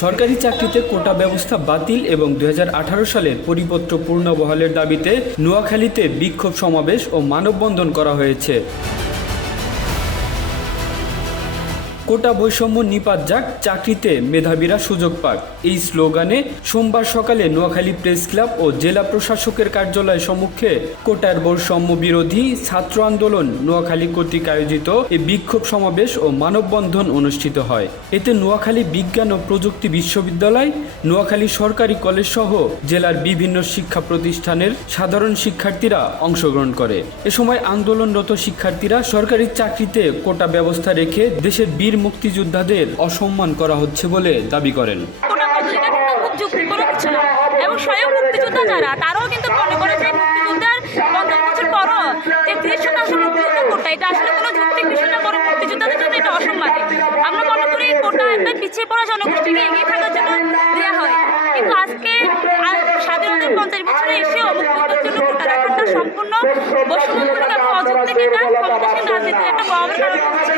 সরকারি চাকরিতে কোটা ব্যবস্থা বাতিল এবং 2018 সালের পরিপত্র পুনর্বহালের দাবিতে নোয়াখালীতে বিক্ষোভ সমাবেশ ও মানববন্ধন করা হয়েছে। কোটা বৈষম্য নিপাত যাক, চাকরিতে মেধাবীরা সুযোগ পাক, এই স্লোগানে সোমবার সকালে নোয়াখালী প্রেস ক্লাব ও জেলা প্রশাসকের কার্যালয় সম্মুখে কোটার বৈষম্য বিরোধী ছাত্র আন্দোলন নোয়াখালী কর্তৃক আয়োজিত এই বিক্ষোভ সমাবেশ ও মানববন্ধন অনুষ্ঠিত হয়। এতে নোয়াখালী বিজ্ঞান ও প্রযুক্তি বিশ্ববিদ্যালয়, নোয়াখালী সরকারি কলেজ সহ জেলার বিভিন্ন শিক্ষা প্রতিষ্ঠানের সাধারণ শিক্ষার্থীরা অংশগ্রহণ করে। এ সময় আন্দোলনরত শিক্ষার্থীরা সরকারি চাকরিতে কোটা ব্যবস্থা রেখে দেশের বীর মুক্তিযোদ্ধাদের অসম্মান করা হচ্ছে বলে দাবি করেন। এবং স্বয়ং মুক্তিযোদ্ধা যারা তারাও কিন্তু মনে করে যে মুক্তিযোদ্ধার 50 বছর পরও 33% মুক্তিযোদ্ধা কোটা, এটা আসলে কোনো যৌক্তিক বিষয় না, বড় মুক্তিযোদ্ধাদের জন্য এটা অসম্মানী। আমরা মনে করি কোটা একটা পিছিয়ে পড়া জনগোষ্ঠীকে এগিয়ে থাকার জন্য দেওয়া হয়, কিন্তু আজকে স্বাধীনতার 50 বছরে এসেও মুক্তিযোদ্ধার জন্য কোটা রাখাটা সম্পূর্ণ বৈষম্যমূলক এবং অযৌক্তিক, এটা ক্ষমতাসীন রাজনীতির একটা বড় কারণ হচ্ছে।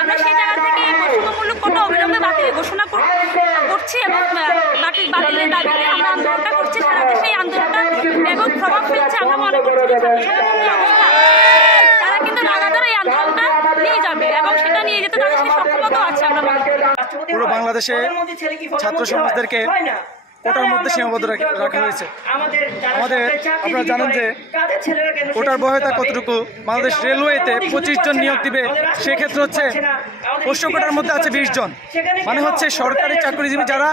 আমরা সেই জায়গা থেকে এই বৈষম্যমূলক কোটা অবিলম্বে বাতিল ঘোষণা করছি এবং বাতিলের দাবিতে আমরা আন্দোলনটা করছি। সারা দেশে এই আন্দোলনটা এবং প্রভাব ফেলছে। আমরা মনে করছি যে তারা কিন্তু লাগাতার এই আন্দোলনটা নিয়ে যাবে এবং সেটা নিয়ে যেতে তাদের সেই সক্ষমতা আছে। আমরা মনে করি পুরো বাংলাদেশে ছাত্র সমাজদেরকে কোটার মধ্যে সীমাবদ্ধ রাখা হয়েছে। আমাদের আপনারা জানেন যে কোটার বয়সটা কতটুকু। বাংলাদেশ রেলওয়েতে 25 জন নিয়োগ দিবে, সেক্ষেত্রে হচ্ছে পোষ্য কোটার মধ্যে আছে 20 জন, মানে হচ্ছে সরকারি চাকরিজীবী যারা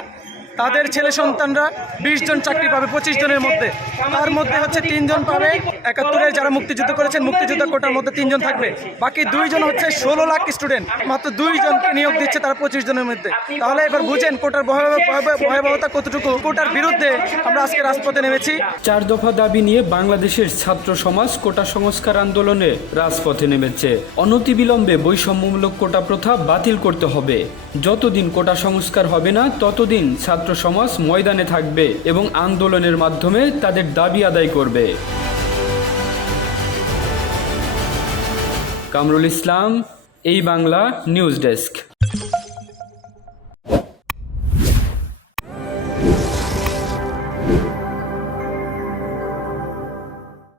তাদের ছেলে সন্তানরা 20 জন চাকরি পাবে 25 জনের মধ্যে। তার মধ্যে হচ্ছে 3 জন পাবে 71-এর যারা মুক্তিযুদ্ধ করেছেন, মুক্তিযোদ্ধা কোটার মধ্যে 3 জন থাকবে। বাকি 2 জন হচ্ছে 16 লাখ স্টুডেন্ট, মাত্র 2 জনকে নিয়োগ দিচ্ছে তারা 25 জনের মধ্যে। তাহলে এবার বুঝেন কোটার ভয়াবহতা কতটুকু। কোটার বিরুদ্ধে আমরা আজকে রাজপথে নেমেছি। 4 দফা দাবি নিয়ে বাংলাদেশের ছাত্র সমাজ কোটা সংস্কার আন্দোলনে রাজপথে নেমেছে। অনতিবিলম্বে বৈষম্যমূলক কোটা প্রথা বাতিল করতে হবে। যতদিন কোটা সংস্কার হবে না ততদিন ছাত্র সমাজ ময়দানে থাকবে এবং আন্দোলনের মাধ্যমে তাদের দাবি আদায় করবে। কামরুল ইসলাম, এই বাংলা নিউজ ডেস্ক।